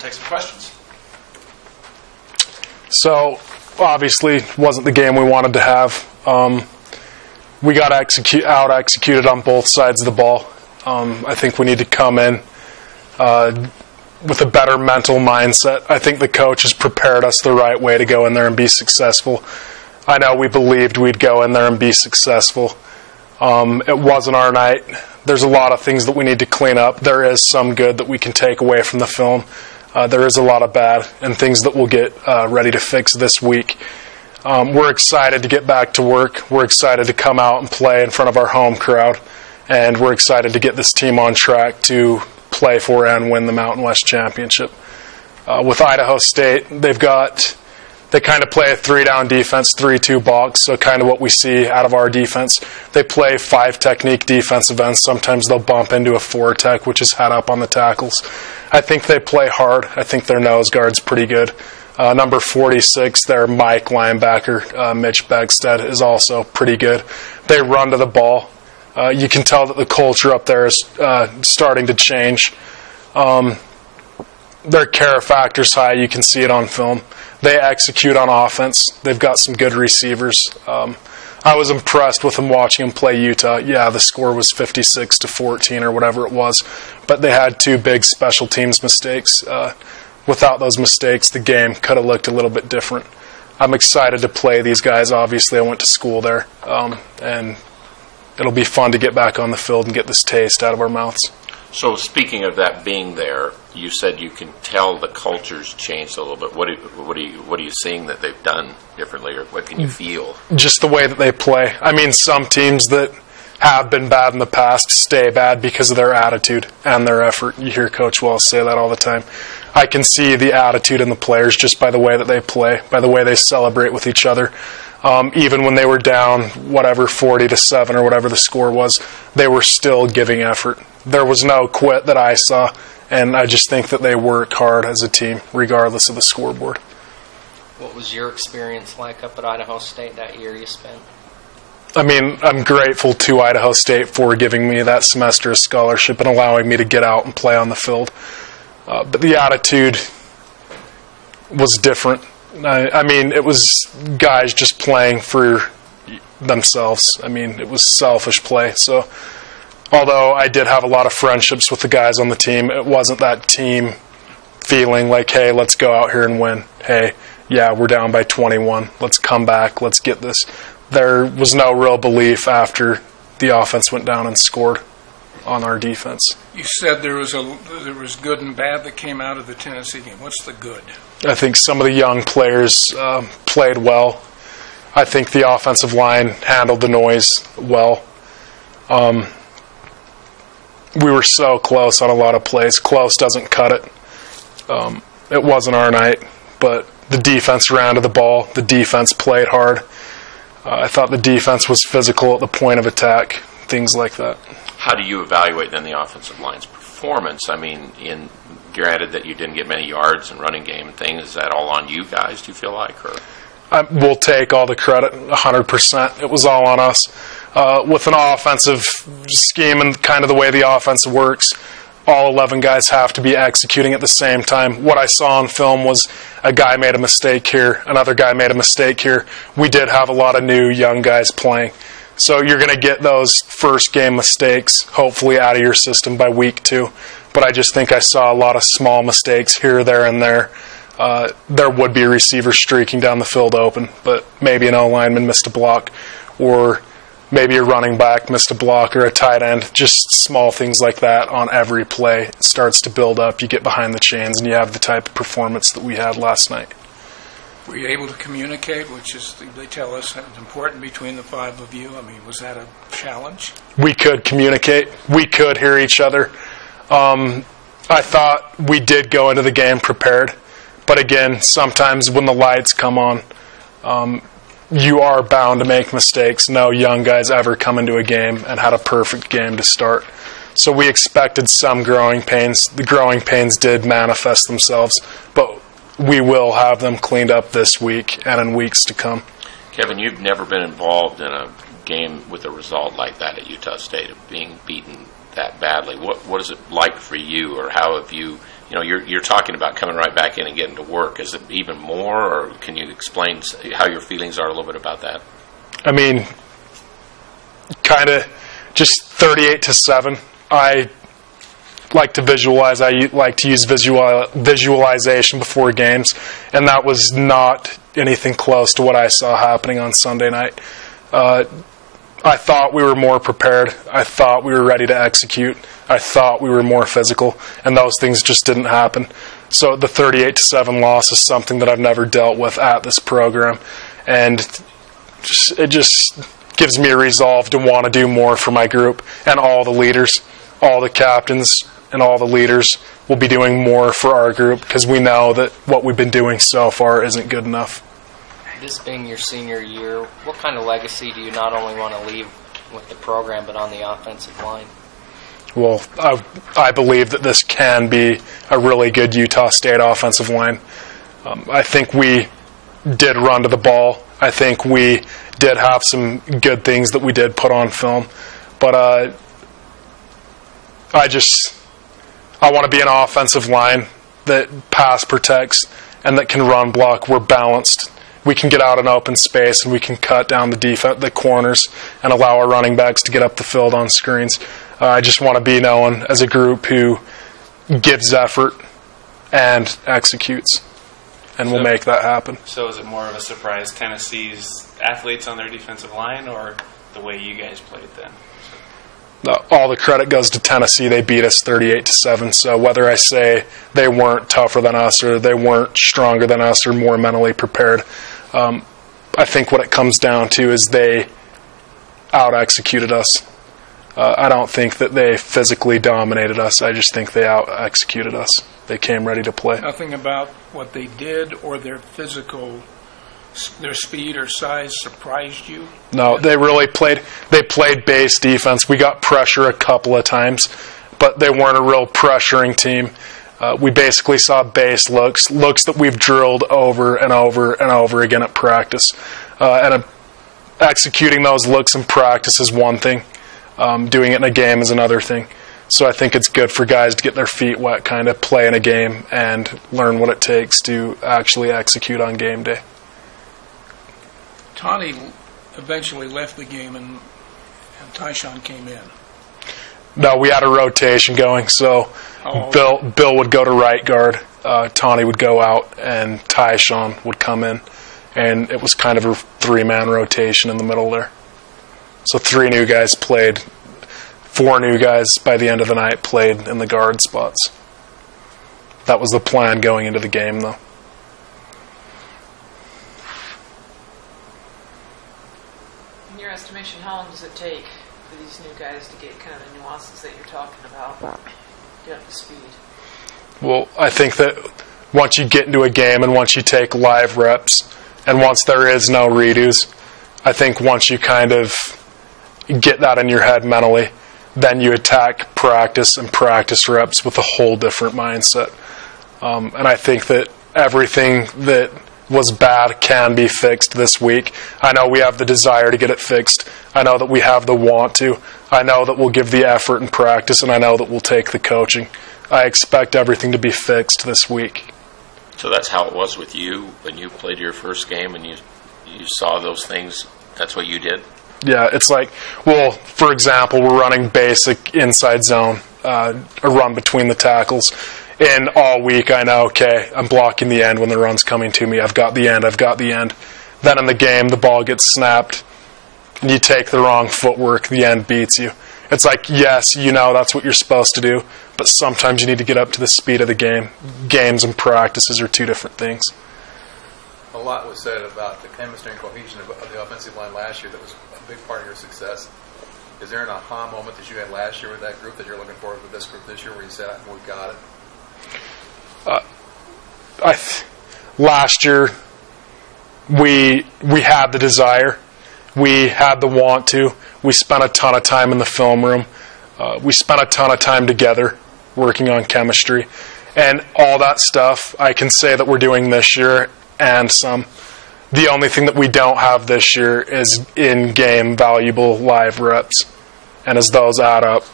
we'll take some questions. So, obviously, wasn't the game we wanted to have. We got out-executed on both sides of the ball. I think we need to come in with a better mental mindset. I think the coach has prepared us the right way to go in there and be successful. I know we believed we'd go in there and be successful. It wasn't our night. There's a lot of things that we need to clean up. There is some good that we can take away from the film. There is a lot of bad and things that we'll get ready to fix this week. We're excited to get back to work. We're excited to come out and play in front of our home crowd. And we're excited to get this team on track to play for and win the Mountain West Championship. With Idaho State, they kind of play a 3-down defense, 3-2 box, so kind of what we see out of our defense. They play 5-technique defensive ends. Sometimes they'll bump into a 4-tech, which is head up on the tackles. I think they play hard. I think their nose guard's pretty good. Number 46, their Mike linebacker, Mitch Begstead, is also pretty good. They run to the ball. You can tell that the culture up there is starting to change. Their care factor's high. You can see it on film. They execute on offense. They've got some good receivers. I was impressed with them watching them play Utah. Yeah, the score was 56-14 or whatever it was, but they had 2 big special teams mistakes. Without those mistakes, the game could have looked a little bit different. I'm excited to play these guys. Obviously, I went to school there, and it'll be fun to get back on the field and get this taste out of our mouths. So speaking of that being there, you said you can tell the culture's changed a little bit. What are you seeing that they've done differently, or what can you feel? Just the way that they play. I mean, some teams that have been bad in the past stay bad because of their attitude and their effort. You hear Coach Wells say that all the time. I can see the attitude in the players just by the way that they play, by the way they celebrate with each other. Even when they were down, 40-7 or whatever the score was, they were still giving effort. There was no quit that I saw, and I just think that they work hard as a team, regardless of the scoreboard. What was your experience like up at Idaho State that year you spent? I mean, I'm grateful to Idaho State for giving me that semester of scholarship and allowing me to get out and play on the field. But the attitude was different. I mean, it was guys just playing for themselves. I mean, it was selfish play. So, although I did have a lot of friendships with the guys on the team, it wasn't that team feeling like, hey, let's go out here and win. Hey, yeah, we're down by 21. Let's come back. Let's get this. There was no real belief after the offense went down and scored on our defense. You said there was good and bad that came out of the Tennessee game. What's the good? I think some of the young players played well. I think the offensive line handled the noise well. We were so close on a lot of plays. Close doesn't cut it. It wasn't our night, but the defense ran to the ball. The defense played hard. I thought the defense was physical at the point of attack, things like that. How do you evaluate then the offensive line's performance? I mean, granted that you didn't get many yards and running game and things, is that all on you guys, do you feel like? Or? We'll take all the credit, 100%. It was all on us. With an offensive scheme and kind of the way the offense works, all 11 guys have to be executing at the same time. What I saw on film was a guy made a mistake here, another guy made a mistake here. We did have a lot of new young guys playing. So you're going to get those first game mistakes, hopefully, out of your system by week 2. But I just think I saw a lot of small mistakes here, there, and there. There would be a receiver streaking down the field open, but maybe an O-lineman missed a block, or maybe a running back missed a block, or a tight end. Just small things like that on every play. It starts to build up. You get behind the chains, and you have the type of performance that we had last night. Were you able to communicate, which is, they tell us, is important between the 5 of you? I mean, was that a challenge? We could communicate. We could hear each other. I thought we did go into the game prepared. But again, sometimes when the lights come on, you are bound to make mistakes. No young guys ever come into a game and had a perfect game to start. So we expected some growing pains. The growing pains did manifest themselves, but we will have them cleaned up this week and in weeks to come. Kevin, you've never been involved in a game with a result like that at Utah State, of being beaten that badly. What is it like for you, or how have you? You know, you're talking about coming right back in and getting to work. Is it even more, or can you explain how your feelings are a little bit about that? I mean, kind of just 38-7. I like to visualize. I like to use visualization before games, and that was not anything close to what I saw happening on Sunday night. I thought we were more prepared. I thought we were ready to execute. I thought we were more physical, and those things just didn't happen. So the 38-7 loss is something that I've never dealt with at this program, and it just gives me a resolve to want to do more for my group, and all the leaders, all the captains, and all the leaders will be doing more for our group, because we know that what we've been doing so far isn't good enough. This being your senior year, what kind of legacy do you not only want to leave with the program but on the offensive line? Well, I believe that this can be a really good Utah State offensive line. I think we did run to the ball. I think we did have some good things that we did put on film. But I want to be an offensive line that pass protects and that can run block. We're balanced. We can get out in open space, and we can cut down the corners and allow our running backs to get up the field on screens. I just want to be known as a group who gives effort and executes, and we'll make that happen. So is it more of a surprise Tennessee's athletes on their defensive line, or the way you guys played then? All the credit goes to Tennessee. They beat us 38-7. So whether I say they weren't tougher than us, or they weren't stronger than us, or more mentally prepared, I think what it comes down to is they out-executed us. I don't think that they physically dominated us. I just think they out-executed us. They came ready to play. Nothing about what they did or their speed or size surprised you? No, they played base defense. We got pressure a couple of times, but they weren't a real pressuring team. We basically saw base looks that we've drilled over and over and over again at practice. Executing those looks in practice is one thing. Doing it in a game is another thing. So I think it's good for guys to get their feet wet, kind of play in a game, and learn what it takes to actually execute on game day. Tani eventually left the game, and Tyshawn came in. No, we had a rotation going, so Bill would go to right guard, Tani would go out, and Tyshawn would come in. And it was kind of a three-man rotation in the middle there. So 3 new guys played. 4 new guys by the end of the night played in the guard spots. That was the plan going into the game, though. In your estimation, how long does it take for these new guys to get kind of the nuances that you're talking about, get up to speed? Well, I think that once you get into a game and once you take live reps and once there is no redos, I think once you kind of get that in your head mentally, then you attack practice and practice reps with a whole different mindset. And I think that everything that was bad can be fixed this week. I know we have the desire to get it fixed. I know that we have the want to. I know that we'll give the effort in practice, and I know that we'll take the coaching. I expect everything to be fixed this week. So that's how it was with you when you played your first game and you saw those things. That's what you did? Yeah, it's like, well, for example, we're running basic inside zone, a run between the tackles. And all week I know, okay, I'm blocking the end when the run's coming to me. I've got the end. Then in the game, the ball gets snapped, and you take the wrong footwork, the end beats you. It's like, yes, you know that's what you're supposed to do, but sometimes you need to get up to the speed of the game. Games and practices are 2 different things. A lot was said about the chemistry and cohesion of the offensive line last year that was a big part of your success. Is there an aha moment that you had last year with that group that you're looking forward with this group this year where you said, we got it? Last year, we had the desire. We had the want to. We spent a ton of time in the film room. We spent a ton of time together working on chemistry. And all that stuff, I can say that we're doing this year and some. The only thing that we don't have this year is in-game valuable live reps. And as those add up,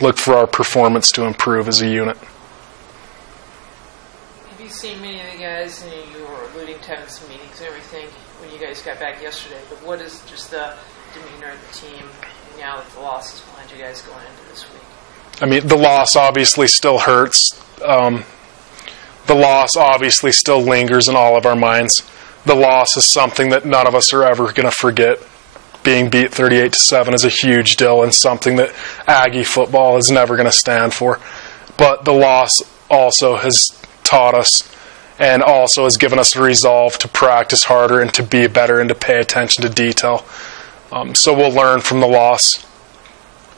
look for our performance to improve as a unit. Have you seen many of the guys, and you were alluding to having some meetings and everything when you guys got back yesterday, but what is just the demeanor of the team now that the loss is behind you guys going into this week? I mean, the loss obviously still hurts. The loss obviously still lingers in all of our minds. The loss is something that none of us are ever going to forget. Being beat 38-7 is a huge deal and something that Aggie football is never going to stand for. But the loss also has taught us and also has given us a resolve to practice harder and to be better and to pay attention to detail. So we'll learn from the loss,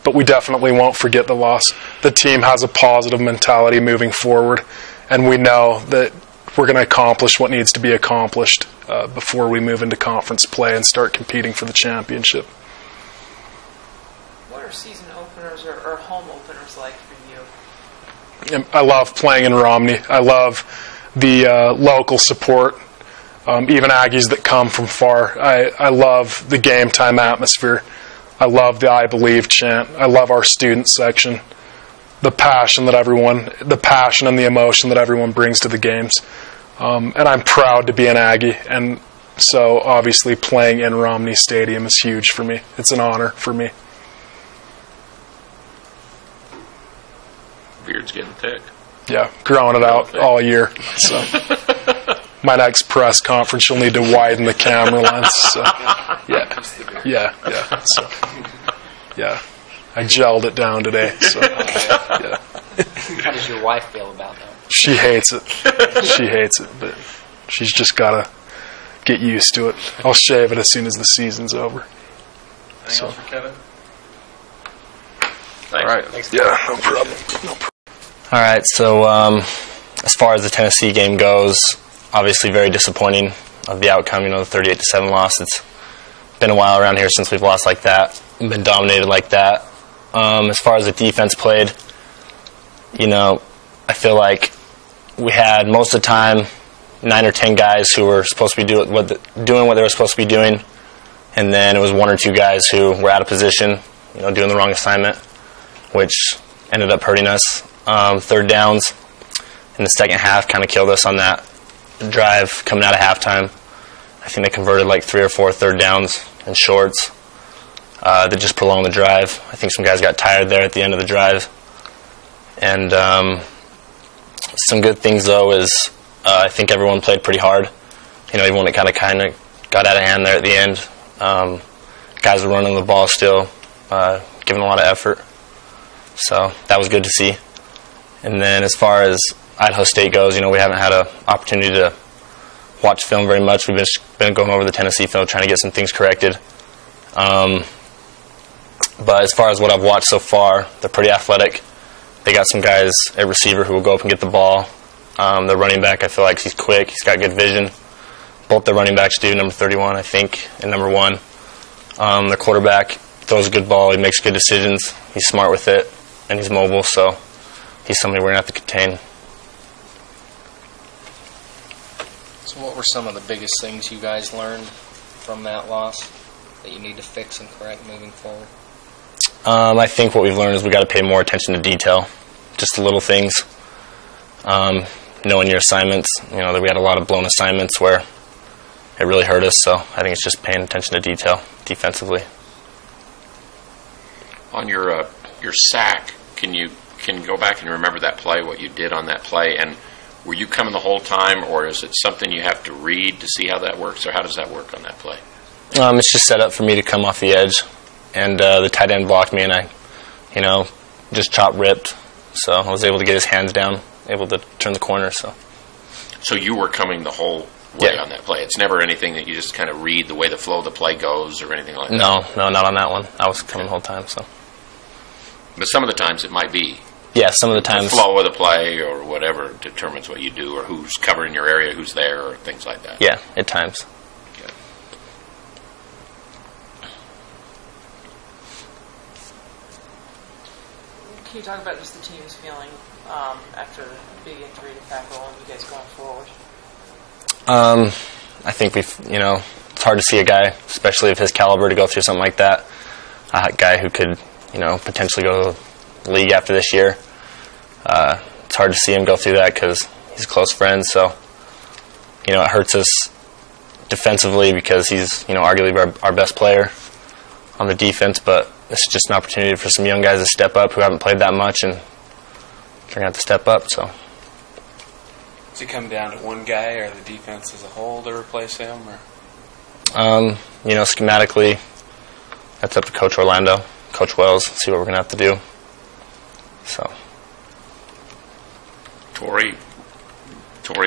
but we definitely won't forget the loss. The team has a positive mentality moving forward, and we know that we're going to accomplish what needs to be accomplished before we move into conference play and start competing for the championship. What are season openers or home openers like for you? I love playing in Romney. I love the local support, even Aggies that come from far. I love the game time atmosphere. I love the I Believe chant. I love our student section. The passion and the emotion that everyone brings to the games. And I'm proud to be an Aggie, and so obviously playing in Romney Stadium is huge for me. It's an honor for me. Beard's getting thick. Yeah, growing it out all year. So my next press conference, you'll need to widen the camera lens. So, yeah. So, yeah, I gelled it down today. So, yeah. How does your wife feel about that? She hates it. But she's just got to get used to it. I'll shave it as soon as the season's over. Anything else for Kevin? Thanks. All right. Thanks. Yeah, no problem. All right, so as far as the Tennessee game goes, obviously very disappointing of the outcome, the 38-7 loss. It's been a while around here since we've lost like that, been dominated like that. As far as the defense played, I feel like we had most of the time 9 or 10 guys who were supposed to be doing what they were supposed to be doing, and then it was 1 or 2 guys who were out of position, doing the wrong assignment, which ended up hurting us. Third downs in the second half kind of killed us on that drive coming out of halftime. I think they converted like 3 or 4 third downs and shorts that just prolonged the drive. I think some guys got tired there at the end of the drive. And some good things, though, is I think everyone played pretty hard. Even when it kind of got out of hand there at the end. Guys were running the ball still, giving a lot of effort. So that was good to see. And then as far as Idaho State goes, we haven't had an opportunity to watch film very much. We've been going over the Tennessee film, trying to get some things corrected. But as far as what I've watched so far, they're pretty athletic. They got some guys at receiver who will go up and get the ball. Their running back, I feel like he's quick. He's got good vision. Both their running backs do, number 31, I think, and number 1. Their quarterback throws a good ball. He makes good decisions. He's smart with it, and he's mobile, so he's somebody we're going to have to contain. So what were some of the biggest things you guys learned from that loss that you need to fix and correct moving forward? I think what we've learned is we've got to pay more attention to detail, just the little things. Knowing your assignments, that we had a lot of blown assignments where it really hurt us, so I think it's just paying attention to detail defensively. On your sack, can you go back and remember that play, what you did on that play, and were you coming the whole time, or is it something you have to read to see how that works, or how does that work on that play? It's just set up for me to come off the edge, and the tight end blocked me, and I, just chop ripped, so I was able to get his hands down, able to turn the corner. So you were coming the whole way Yeah. on that play. It's never anything that you just kind of read the way the flow of the play goes or anything like that. No, not on that one. I was coming the whole time. So But some of the times it might be. yeah, some of the The times. flow of the play or whatever determines what you do, or who's covering your area, who's there, or things like that. Yeah, at times. Okay. Can you talk about just the team's feeling after the big injury to Fackrell and you guys going forward? I think it's hard to see a guy, especially of his caliber, to go through something like that. A guy who could, potentially go league after this year. It's hard to see him go through that because he's a close friend. So, it hurts us defensively because he's, arguably our best player on the defense. But it's just an opportunity for some young guys to step up who haven't played that much, and they're going to have to step up. So, does it come down to one guy or the defense as a whole to replace him? Or? Schematically, that's up to Coach Orlando, Coach Wells, see what we're going to have to do. So, Torrey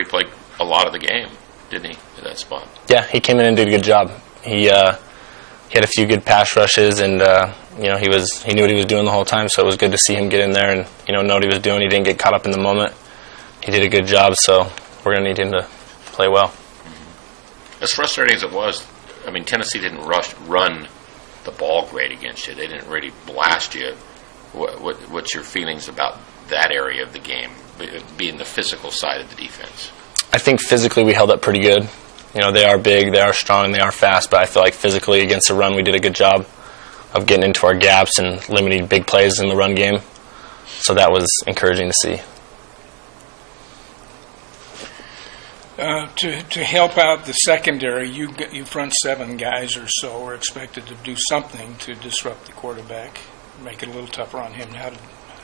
played a lot of the game, didn't he, at that spot? Yeah, he came in and did a good job. He had a few good pass rushes, and he knew what he was doing the whole time. So it was good to see him get in there and know what he was doing. He didn't get caught up in the moment. He did a good job. So we're going to need him to play well. As frustrating as it was, Tennessee didn't run the ball great against you. They didn't really blast you. What's your feelings about that area of the game, being the physical side of the defense? I think physically we held up pretty good. They are big, they are strong, and they are fast, but I feel like physically against the run we did a good job of getting into our gaps and limiting big plays in the run game. So that was encouraging to see. To help out the secondary, you front seven guys or so are expected to do something to disrupt the quarterback, make it a little tougher on him. How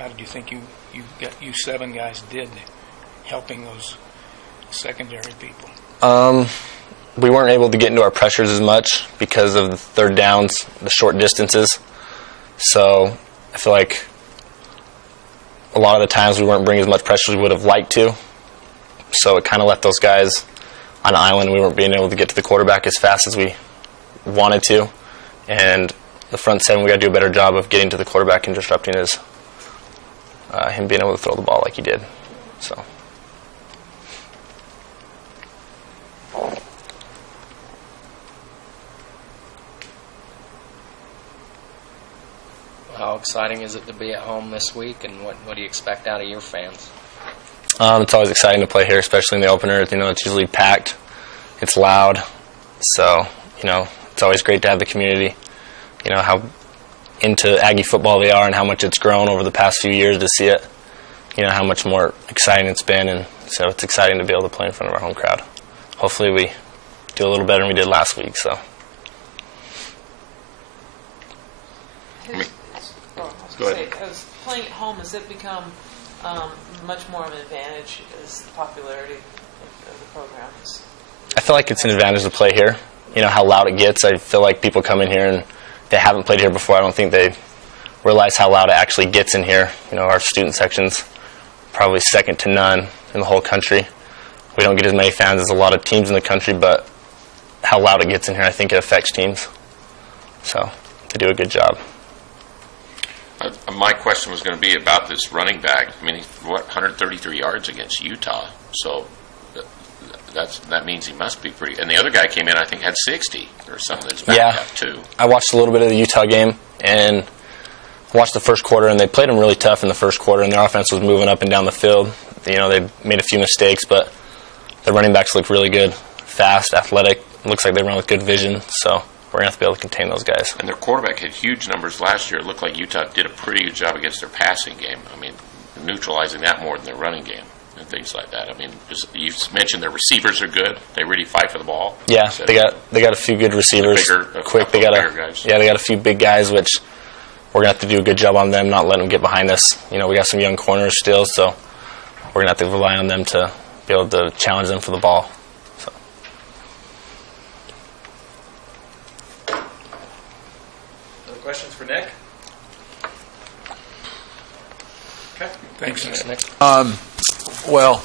did you think you seven guys did helping those secondary people? We weren't able to get into our pressures as much because of the third downs, the short distances. So I feel like a lot of the times we weren't bringing as much pressure as we would have liked to. So it kind of left those guys on an island. We weren't being able to get to the quarterback as fast as we wanted to. And the front seven, we got to do a better job of getting to the quarterback and disrupting him being able to throw the ball like he did. So. How exciting is it to be at home this week, and what do you expect out of your fans? It's always exciting to play here, especially in the opener. It's usually packed. It's loud. So, it's always great to have the community. How into Aggie football they are and how much it's grown over the past few years to see it. How much more exciting it's been, and so it's exciting to be able to play in front of our home crowd. Hopefully we do a little better than we did last week. So. Go ahead. As playing at home, has it become much more of an advantage as the popularity of the program is? I feel like it's an advantage to play here. How loud it gets. I feel like people come in here and they haven't played here before. I don't think they realize how loud it actually gets in here. Our student section's probably second to none in the whole country. We don't get as many fans as a lot of teams in the country, but how loud it gets in here, I think it affects teams. So they do a good job. My question was going to be about this running back. 133 yards against Utah. So that means he must be pretty. And the other guy came in, I think, had 60 or something. That's back up too. I watched a little bit of the Utah game and watched the first quarter, and they played them really tough in the first quarter, and their offense was moving up and down the field. They made a few mistakes, but the running backs look really good, fast, athletic. It looks like they run with good vision. So we're going to have to be able to contain those guys. And their quarterback had huge numbers last year. It looked like Utah did a pretty good job against their passing game. Neutralizing that more than their running game and things like that. You mentioned their receivers are good. They really fight for the ball. Yeah, they got a few good receivers. Quick, they got a few big guys, which we're going to have to do a good job on them, not letting them get behind us. We got some young corners still, so we're going to have to rely on them to be able to challenge them for the ball. Questions for Nick? Okay. Thanks, Nick. Well, I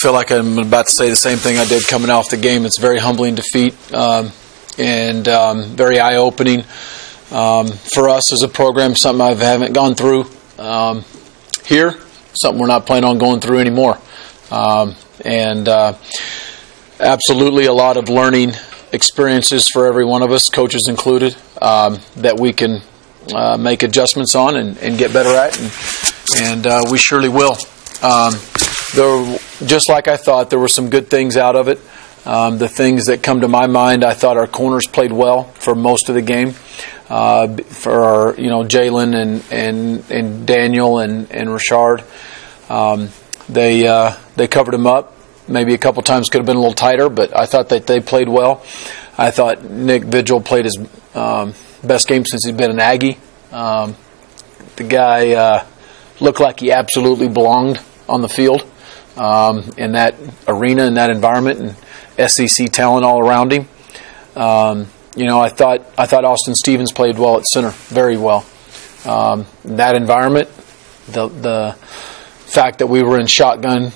feel like I'm about to say the same thing I did coming off the game. It's a very humbling defeat and very eye-opening for us as a program, something I haven't gone through here, something we're not planning on going through anymore. And absolutely a lot of learning experiences for every one of us, coaches included, that we can make adjustments on and get better at, and we surely will. Just like I thought, there were some good things out of it. The things that come to my mind, I thought our corners played well for most of the game. for our, Jalen and Daniel and Richard. They covered him up. Maybe a couple times could have been a little tighter, but I thought that they played well. I thought Nick Vigil played his best game since he's been an Aggie. The guy looked like he absolutely belonged on the field in that arena, in that environment, and SEC talent all around him. I thought Austin Stevens played well at center, very well. That environment, the fact that we were in shotgun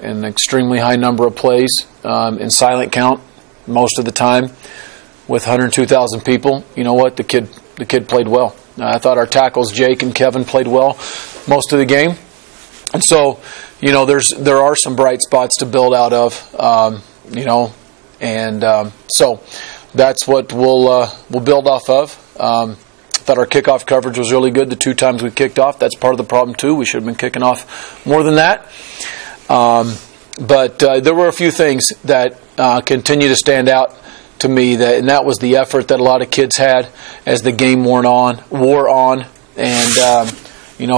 an extremely high number of plays in silent count most of the time with 102,000 people. You know what? The kid played well. I thought our tackles, Jake and Kevin, played well most of the game. And so, there are some bright spots to build out of, so that's what we'll build off of. Thought our kickoff coverage was really good the 2 times we kicked off. That's part of the problem too. We should have been kicking off more than that. But there were a few things that continue to stand out to me, and that was the effort that a lot of kids had as the game wore on. And,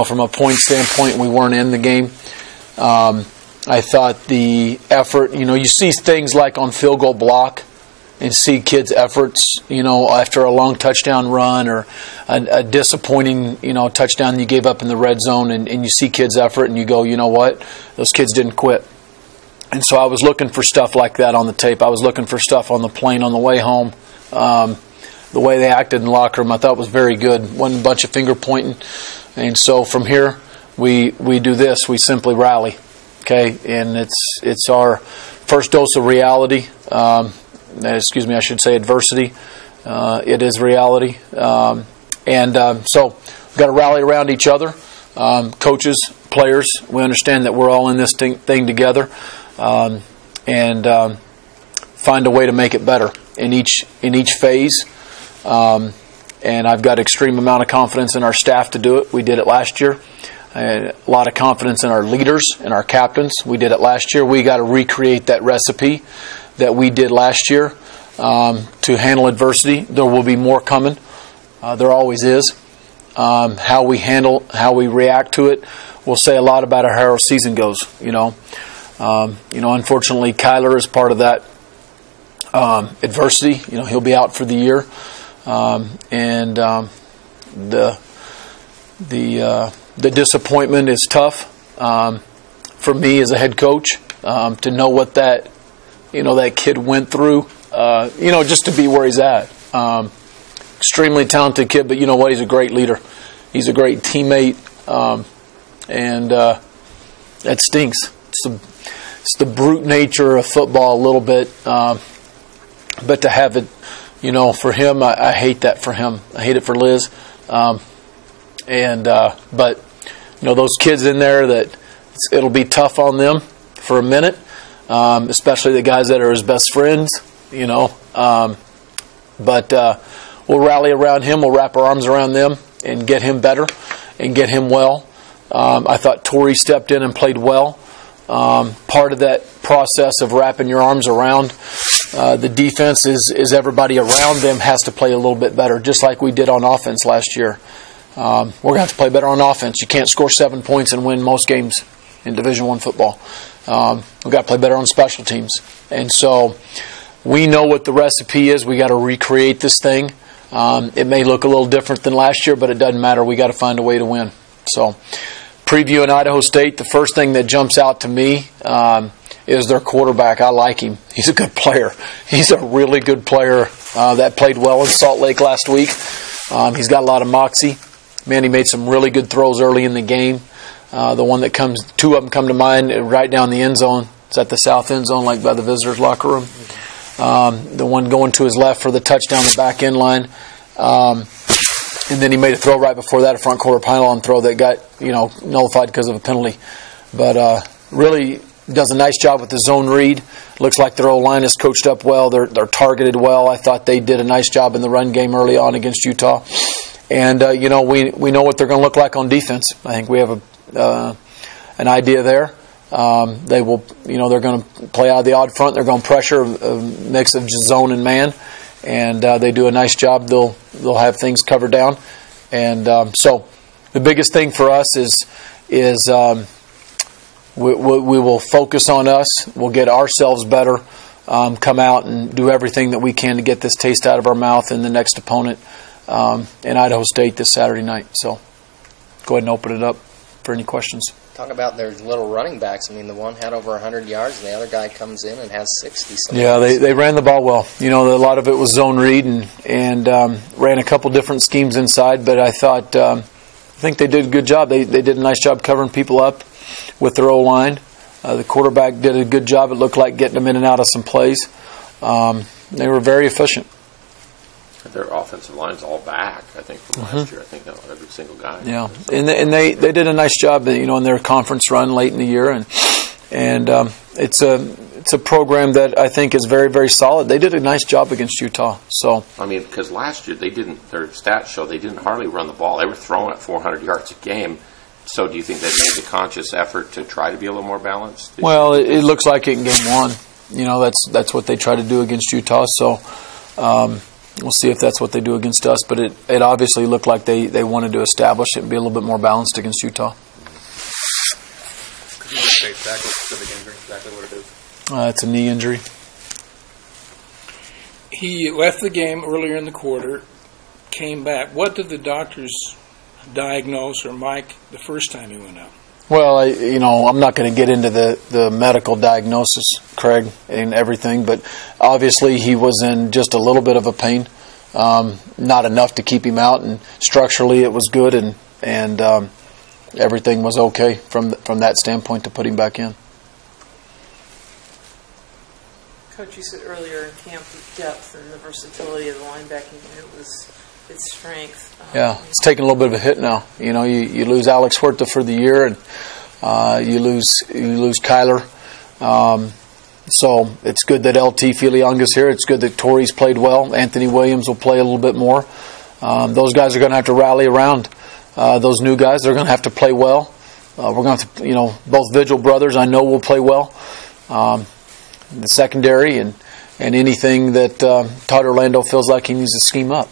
from a point standpoint, we weren't in the game. I thought the effort, you see things like on field goal block and see kids' efforts, after a long touchdown run or a disappointing, touchdown you gave up in the red zone, and you see kids' effort and you go, you know what, those kids didn't quit. And so I was looking for stuff like that on the tape. I was looking for stuff on the plane on the way home. The way they acted in the locker room I thought was very good. Wasn't a bunch of finger pointing. And so from here, we do this. We simply rally. Okay? And it's our first dose of reality. I should say adversity. It is reality. So we've got to rally around each other. Coaches, players, we understand that we're all in this thing together. And find a way to make it better in each phase. And I've got extreme amount of confidence in our staff to do it. We did it last year. A lot of confidence in our leaders and our captains. We did it last year. We got to recreate that recipe that we did last year to handle adversity. There will be more coming. There always is. How we react to it will say a lot about how our season goes. Unfortunately, Kyler is part of that adversity. He'll be out for the year, the disappointment is tough for me as a head coach to know what that kid went through. Just to be where he's at. Extremely talented kid, but you know what? He's a great leader. He's a great teammate, and that stinks. It's the brute nature of football a little bit, but to have it, for him, I hate that for him. I hate it for Liz, but those kids in there, that it'll be tough on them for a minute, especially the guys that are his best friends, but we'll rally around him. We'll wrap our arms around them and get him better and get him well. I thought Torrey stepped in and played well. Part of that process of wrapping your arms around the defense is everybody around them has to play a little bit better, just like we did on offense last year. We're going to have to play better on offense. You can't score 7 points and win most games in Division I football. We've got to play better on special teams. And so we know what the recipe is. We got to recreate this thing. It may look a little different than last year, but it doesn't matter. We got to find a way to win. So, previewing Idaho State, the first thing that jumps out to me is their quarterback. I like him. He's a good player. He's a really good player that played well in Salt Lake last week. He's got a lot of moxie. Man, he made some really good throws early in the game. Two of them come to mind right down the end zone. It's at the south end zone, like by the visitors' locker room. The one going to his left for the touchdown, the back end line. And then he made a throw right before that, a front quarter pylon throw that got nullified because of a penalty. But really does a nice job with the zone read. Looks like their O-line is coached up well. They're targeted well. I thought they did a nice job in the run game early on against Utah. And we know what they're going to look like on defense. I think we have an idea there. They will, they're going to play out of the odd front. They're going to pressure a mix of zone and man. and they do a nice job. They'll have things covered down, and so the biggest thing for us is we will focus on us. We'll get ourselves better. Come out and do everything that we can to get this taste out of our mouth in the next opponent in Idaho State this Saturday night. So go ahead and open it up for any questions. Talk about their little running backs. I mean, the one had over 100 yards, and the other guy comes in and has 60. Yeah, they ran the ball well. You know, a lot of it was zone read and ran a couple different schemes inside, but I think they did a good job. They did a nice job covering people up with their O-line. The quarterback did a good job, it looked like, getting them in and out of some plays. They were very efficient. Their offensive line's all back, I think, from last year. I think every single guy. Yeah, and they did a nice job, you know, in their conference run late in the year, and it's a program that I think is very, very solid. They did a nice job against Utah. So I mean, because last year their stats show they didn't hardly run the ball. They were throwing at 400 yards a game. So do you think they made the conscious effort to try to be a little more balanced? Well, it looks like it in game one. You know, that's what they try to do against Utah. So we'll see if that's what they do against us. But it obviously looked like they wanted to establish it and be a little bit more balanced against Utah. Could you just say exactly specific injury, exactly what it is? It's a knee injury. He left the game earlier in the quarter, came back. What did the doctors diagnose or Mike the first time he went out? Well, I'm not going to get into the medical diagnosis, Craig, and everything, but obviously he was in just a little bit of a pain, not enough to keep him out, and structurally it was good, and everything was okay from that standpoint to put him back in. Coach, you said earlier in camp the depth and the versatility of the linebacking unit was its strength. Yeah, it's taking a little bit of a hit now. You know, you lose Alex Huerta for the year, and you lose Kyler. So it's good that LT Filianga's here. It's good that Torrey's played well. Anthony Williams will play a little bit more. Those guys are going to have to rally around those new guys. They're going to have to play well. We're going to have to, both Vigil brothers I know will play well. The secondary and anything that Todd Orlando feels like he needs to scheme up.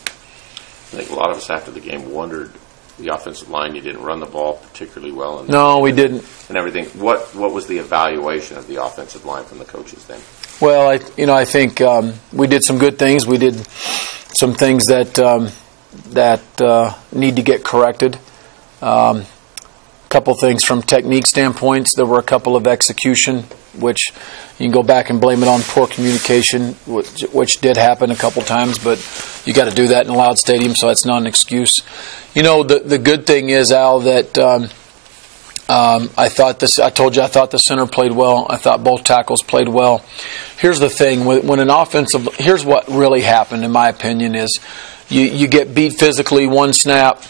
I think a lot of us after the game wondered the offensive line. You didn't run the ball particularly well. No, we didn't. And everything. What was the evaluation of the offensive line from the coaches then? Well, I think we did some good things. We did some things that need to get corrected. A couple things from technique standpoints. There were a couple of execution, which you can go back and blame it on poor communication, which did happen a couple times, but you got to do that in a loud stadium, so that's not an excuse. The good thing is, Al, that I told you I thought the center played well. I thought both tackles played well. Here's the thing: here's what really happened, in my opinion, is you get beat physically one snap.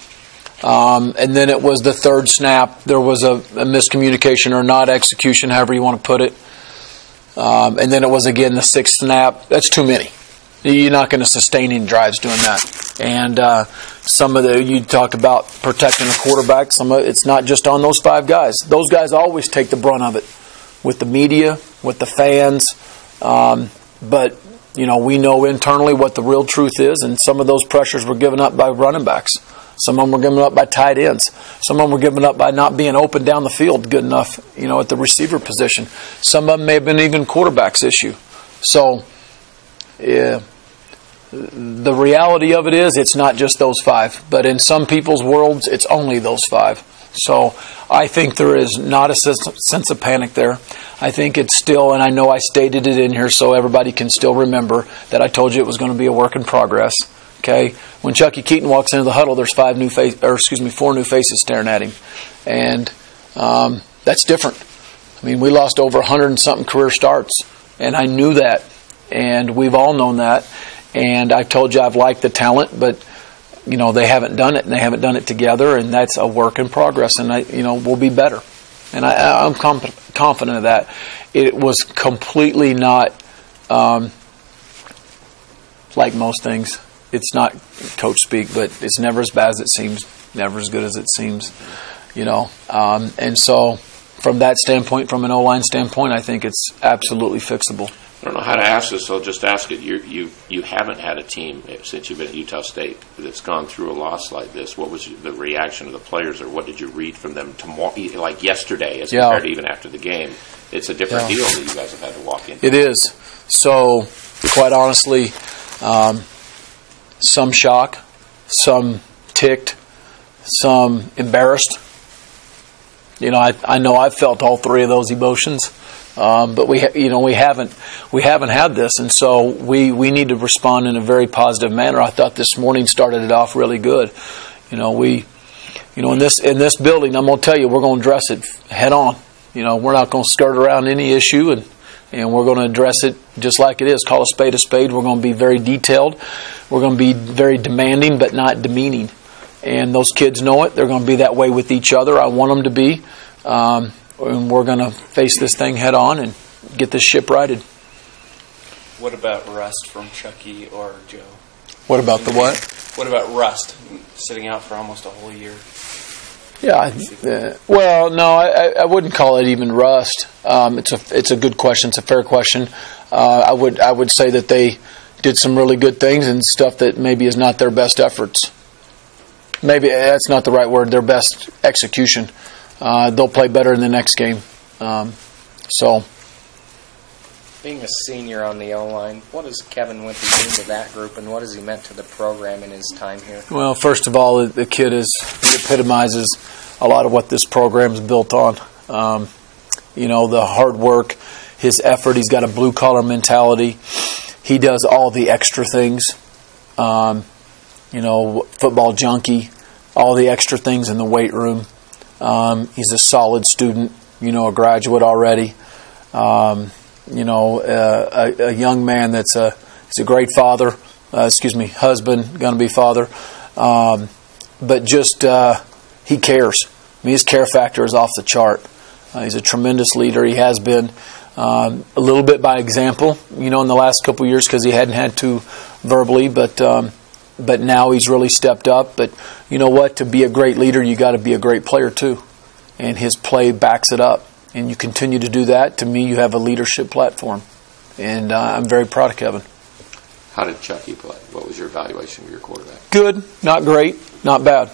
And then it was the third snap. There was a miscommunication or not execution, however you want to put it. And then it was again the sixth snap. That's too many. You're not going to sustain any drives doing that. And you talk about protecting a quarterback. It's not just on those five guys. Those guys always take the brunt of it, with the media, with the fans. But we know internally what the real truth is, and some of those pressures were given up by running backs. Some of them were given up by tight ends. Some of them were given up by not being open down the field good enough, at the receiver position. Some of them may have been even quarterback's issue. So, yeah, the reality of it is it's not just those five. But in some people's worlds, it's only those five. So I think there is not a sense of panic there. I think it's still, and I know I stated it in here so everybody can still remember that I told you it was going to be a work in progress. Okay, when Chucky Keaton walks into the huddle, there's 4 new faces staring at him, and that's different. I mean, we lost over 100 and something career starts, and I knew that, and we've all known that. And I told you I've liked the talent, but they haven't done it, and they haven't done it together, and that's a work in progress. And we'll be better, and I'm confident of that. It was completely not like most things. It's not coach speak, but it's never as bad as it seems, never as good as it seems, And so from that standpoint, from an O-line standpoint, I think it's absolutely fixable. I don't know how to ask this, so I'll just ask it. You haven't had a team since you've been at Utah State that's gone through a loss like this. What was the reaction of the players, or what did you read from them like yesterday as compared to even after the game? It's a different deal that you guys have had to walk into. It is. So, quite honestly, some shock, some ticked, some embarrassed. You know, I know I've felt all three of those emotions. But we haven't had this, and so we need to respond in a very positive manner. I thought this morning started it off really good. In this building, I'm going to tell you, we're going to address it head on. We're not going to skirt around any issue, and we're going to address it just like it is. Call a spade a spade. We're going to be very detailed. We're going to be very demanding, but not demeaning. And those kids know it. They're going to be that way with each other. I want them to be. And we're going to face this thing head on and get this ship righted. What about rust from Chucky or Joe? What about the what? What about rust, sitting out for almost a whole year? Yeah, well, no, I wouldn't call it even rust. It's a good question. It's a fair question. I would say that they did some really good things and stuff that maybe is not their best efforts. Maybe that's not the right word. Their best execution. They'll play better in the next game. Being a senior on the O-line, what does Kevin Wimpy mean to that group, and what has he meant to the program in his time here? Well, first of all, the kid he epitomizes a lot of what this program is built on. The hard work, his effort. He's got a blue-collar mentality. He does all the extra things. Football junkie, all the extra things in the weight room. He's a solid student, a graduate already. A young man he's a great father, husband, going to be father. But just, he cares. I mean, his care factor is off the chart. He's a tremendous leader. He has been a little bit by example, in the last couple of years because he hadn't had to verbally, but now he's really stepped up. But you know what? To be a great leader, you got to be a great player too. And his play backs it up. And you continue to do that. To me, you have a leadership platform. And I'm very proud of Kevin. How did Chucky play? What was your evaluation of your quarterback? Good, not great, not bad.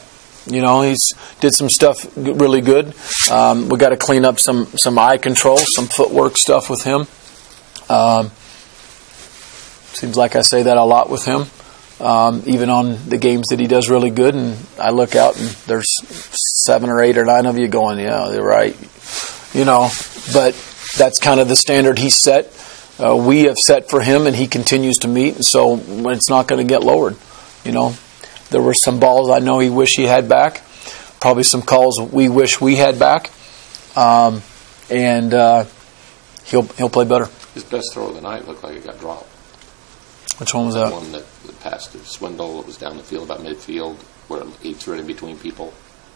He's did some stuff really good. We got to clean up some eye control, some footwork stuff with him. Seems like I say that a lot with him. Even on the games that he does really good, and I look out and there's 7 or 8 or 9 of you going, yeah, they're right. But that's kind of the standard he set. We have set for him, and he continues to meet, and so it's not going to get lowered. There were some balls I know he wished he had back, probably some calls we wish we had back, and he'll play better. His best throw of the night looked like it got dropped. Which one was that? The one that passed to Swindle. It was down the field, about midfield, where he threw it in between people.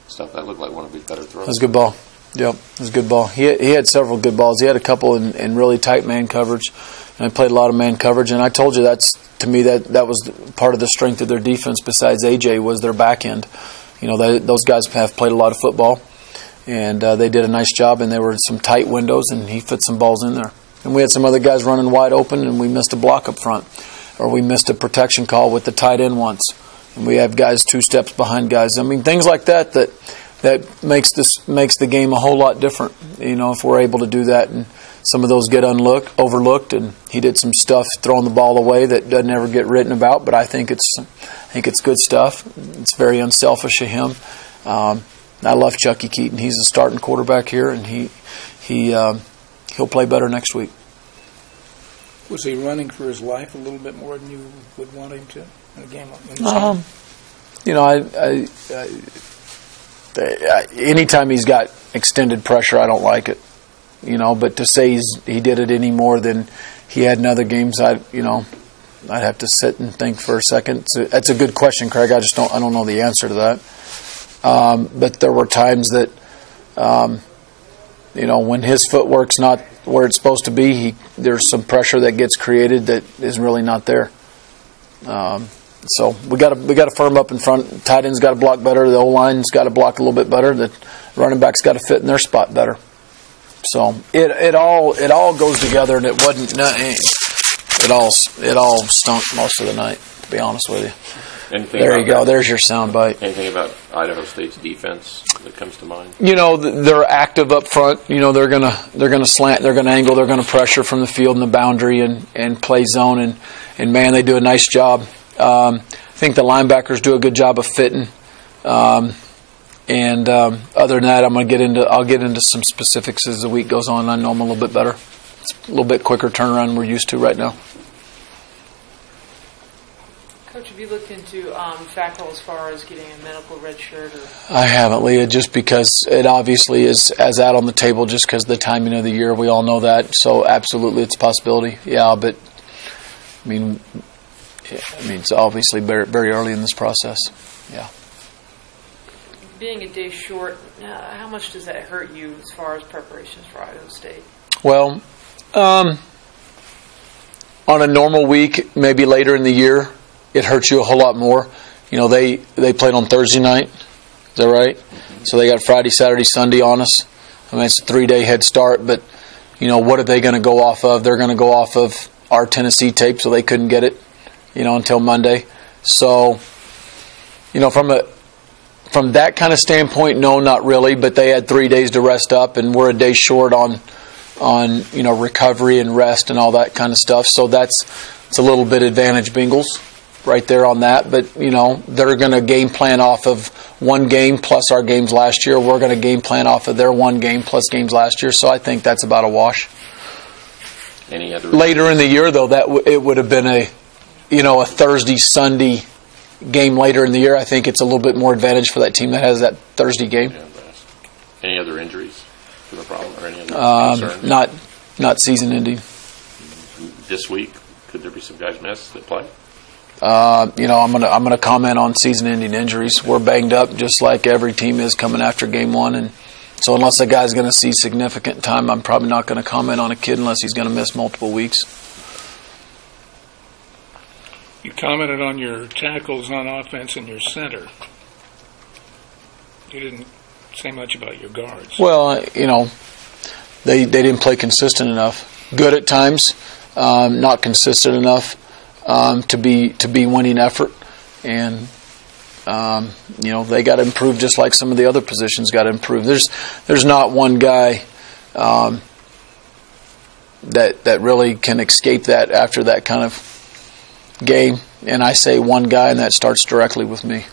Stuff that looked like one of his better throws. It was a good ball. Yep, it was a good ball. He had several good balls. He had a couple in really tight man coverage, and he played a lot of man coverage. And I told you to me that was part of the strength of their defense. Besides AJ, was their back end. Those guys have played a lot of football, and they did a nice job. And there were some tight windows, and he fit some balls in there. And we had some other guys running wide open, and we missed a block up front. Or we missed a protection call with the tight end once. And we have guys 2 steps behind guys. I mean, things like that makes the game a whole lot different. If we're able to do that, and some of those get overlooked, and he did some stuff throwing the ball away that doesn't ever get written about. But I think it's good stuff. It's very unselfish of him. I love Chucky Keaton. He's a starting quarterback here, and he'll play better next week. Was he running for his life a little bit more than you would want him to in a game like this? Anytime he's got extended pressure, I don't like it. But to say he did it any more than he had in other games, I'd have to sit and think for a second. That's a good question, Craig. I don't know the answer to that. But there were times that, when his footwork's not where it's supposed to be, there's some pressure that gets created that is really not there. So we got to firm up in front. Tight end's got to block better. The O-line's got to block a little bit better. The running back's got to fit in their spot better. So it all goes together, and it wasn't. it all stunk most of the night, to be honest with you. Anything There about you go. that? There's your soundbite. Anything about Idaho State's defense that comes to mind? You know, they're active up front. You know, they're gonna slant, they're gonna angle, they're gonna pressure from the field and the boundary and play zone, and man, they do a nice job. I think the linebackers do a good job of fitting. Other than that, I'll get into some specifics as the week goes on. I know them a little bit better. It's a little bit quicker turnaround than we're used to right now. Coach, have you looked into Fackrell as far as getting a medical red shirt? Or? I haven't, Leah, just because it obviously is as out on the table just because of the timing of the year. We all know that. So absolutely it's a possibility. Yeah, but I mean it's obviously very, very early in this process. Yeah. Being a day short, how much does that hurt you as far as preparations for Idaho State? Well, on a normal week, maybe later in the year, it hurts you a whole lot more. You know, they played on Thursday night. Is that right? So they got Friday, Saturday, Sunday on us. I mean, it's a 3-day head start, but, you know, what are they going to go off of? They're going to go off of our Tennessee tape, so they couldn't get it, you know, until Monday. So, you know, from that kind of standpoint, no, not really, but they had 3 days to rest up, and we're a day short on you know, recovery and rest and all that kind of stuff. So it's a little bit advantage Bengals right there on that. But, you know, they're going to game plan off of one game plus our games last year. We're going to game plan off of their one game plus games last year. So I think that's about a wash. Any other Later in the year, though, it would have been a Thursday, Sunday game later in the year. I think it's a little bit more advantage for that team that has that Thursday game. Any other injuries to the problem or any other concerns? Not season ending. This week, could there be some guys missed that play? You know, I'm gonna comment on season-ending injuries. We're banged up just like every team is coming after game one, and so unless a guy's going to see significant time, I'm probably not going to comment on a kid unless he's going to miss multiple weeks. You commented on your tackles on offense and your center. You didn't say much about your guards. Well, you know, they didn't play consistent enough. Good at times, not consistent enough. To be winning effort, and you know, they got to improve just like some of the other positions got to improve. There's not one guy that really can escape that after that kind of game, and I say one guy, and that starts directly with me.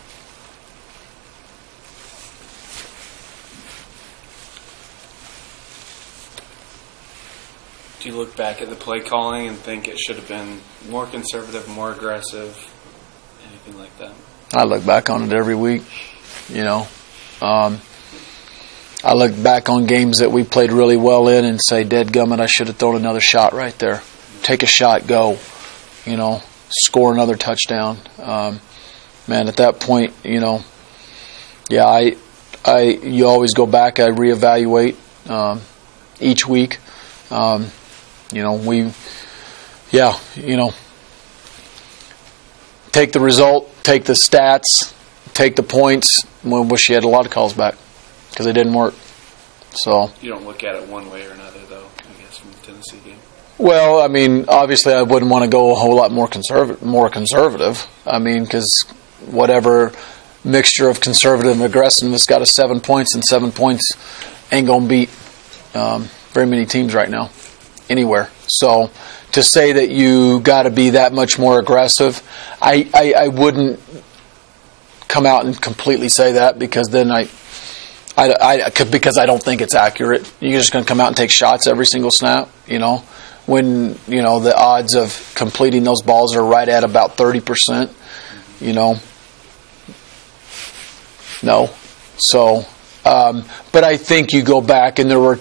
Do you look back at the play calling and think it should have been more conservative, more aggressive, anything like that? I look back on it every week. You know, I look back on games that we played really well in and say, "Dadgummit, I should have thrown another shot right there. Take a shot, go. You know, score another touchdown." Man, at that point, you know, yeah, you always go back. I reevaluate each week. You know, take the result, take the stats, take the points. We wish you had a lot of calls back because it didn't work. So you don't look at it one way or another, though, I guess, from the Tennessee game. Well, I mean, obviously, I wouldn't want to go a whole lot more conservative. I mean, because whatever mixture of conservative and aggressive has got us 7 points, and 7 points ain't gonna beat very many teams right now, anywhere. So to say that you got to be that much more aggressive, I wouldn't come out and completely say that, because then because I don't think it's accurate. You're just going to come out and take shots every single snap, you know, when, you know, the odds of completing those balls are right at about 30%, you know. No. So, but I think you go back, and there were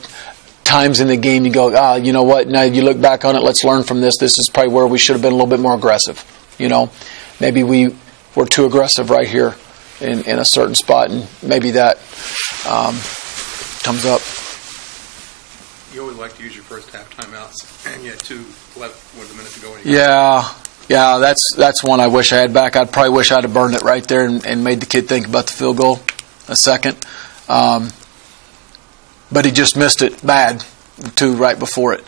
times in the game you go, you know what, now you look back on it, let's learn from this. This is probably where we should have been a little bit more aggressive. You know, maybe we were too aggressive right here in a certain spot, and maybe that comes up. You always like to use your first half timeouts, and you had 2 left with a minute to go. Yeah, that's one I wish I had back. I'd probably wish I'd have burned it right there and made the kid think about the field goal a second. But he just missed it bad, 2 right before it.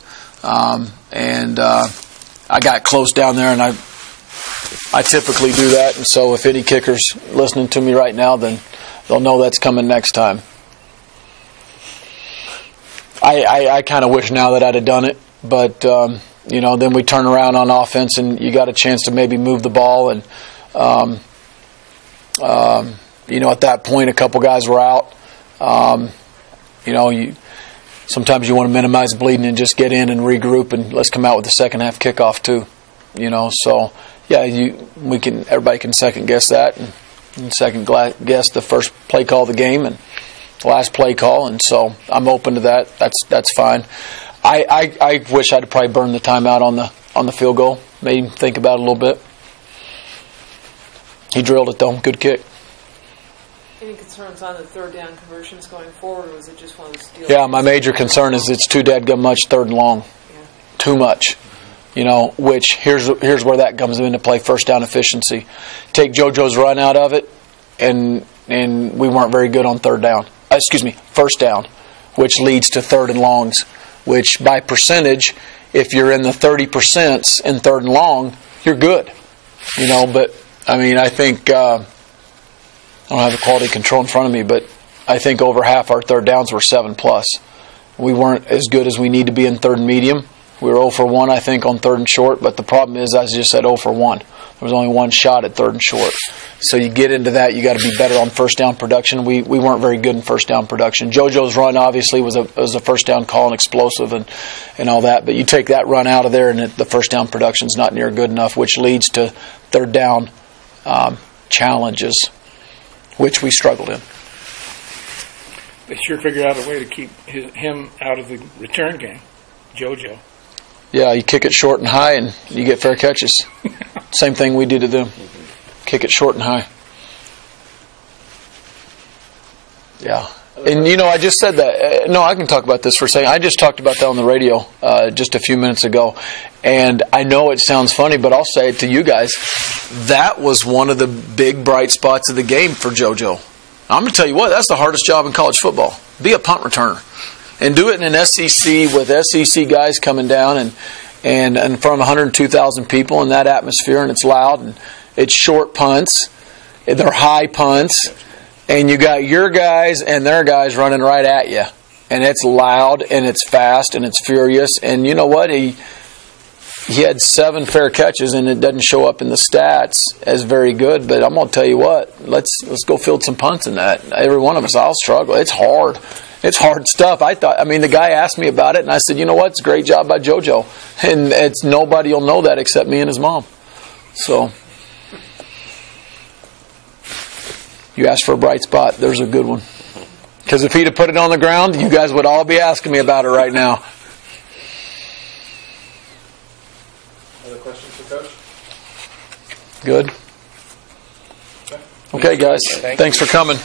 I got close down there, and I typically do that. And so if any kickers listening to me right now, then they'll know that's coming next time. I kind of wish now that I'd have done it, but then we turn around on offense, and you got a chance to maybe move the ball, and at that point, a couple guys were out. Sometimes you want to minimize bleeding and just get in and regroup, and let's come out with the second half kickoff too. So yeah, everybody can second guess that, and second guess the first play call of the game and the last play call, and so I'm open to that. That's fine. I wish I'd probably burned the timeout on the field goal. Made him think about it a little bit. He drilled it though. Good kick. Any concerns on the third down conversions going forward, or was it just one of those deals? Yeah, my major concern is it's too dadgum much third and long. Yeah. Too much. Which here's where that comes into play, first down efficiency. Take JoJo's run out of it, and we weren't very good on first down, which leads to third and longs, which by percentage, if you're in the 30% in third and long, you're good. But, I think... I don't have the quality control in front of me, but I think over half our third downs were 7+. We weren't as good as we need to be in third and medium. We were 0 for 1, I think, on third and short, but the problem is, as I just said, 0 for 1. There was only one shot at third and short. So you get into that, you got to be better on first down production. We weren't very good in first down production. JoJo's run, obviously, was a first down call and explosive and all that, but you take that run out of there and the first down production's not near good enough, which leads to third down challenges, which we struggled in. They sure figured out a way to keep him out of the return game, JoJo. Yeah, you kick it short and high, and you get fair catches. Same thing we did to them. Kick it short and high. Yeah. And, I just said that. No, I can talk about this for a second. I just talked about that on the radio just a few minutes ago. And I know it sounds funny, but I'll say it to you guys. That was one of the big bright spots of the game for JoJo. I'm going to tell you what, that's the hardest job in college football. Be a punt returner. And do it in an SEC with SEC guys coming down and in front of 102,000 people in that atmosphere, and it's loud, and it's short punts. They're high punts. And you got your guys and their guys running right at you. And it's loud, and it's fast, and it's furious. And you know what? He had 7 fair catches, and it doesn't show up in the stats as very good. But I'm going to tell you what, let's go field some punts in that. Every one of us, I'll struggle. It's hard. It's hard stuff. The guy asked me about it, and I said, you know what? It's a great job by JoJo. And nobody will know that except me and his mom. So... you asked for a bright spot. There's a good one. Because if he'd have put it on the ground, you guys would all be asking me about it right now. Other questions for Coach? Good. Okay, guys. Thanks for coming.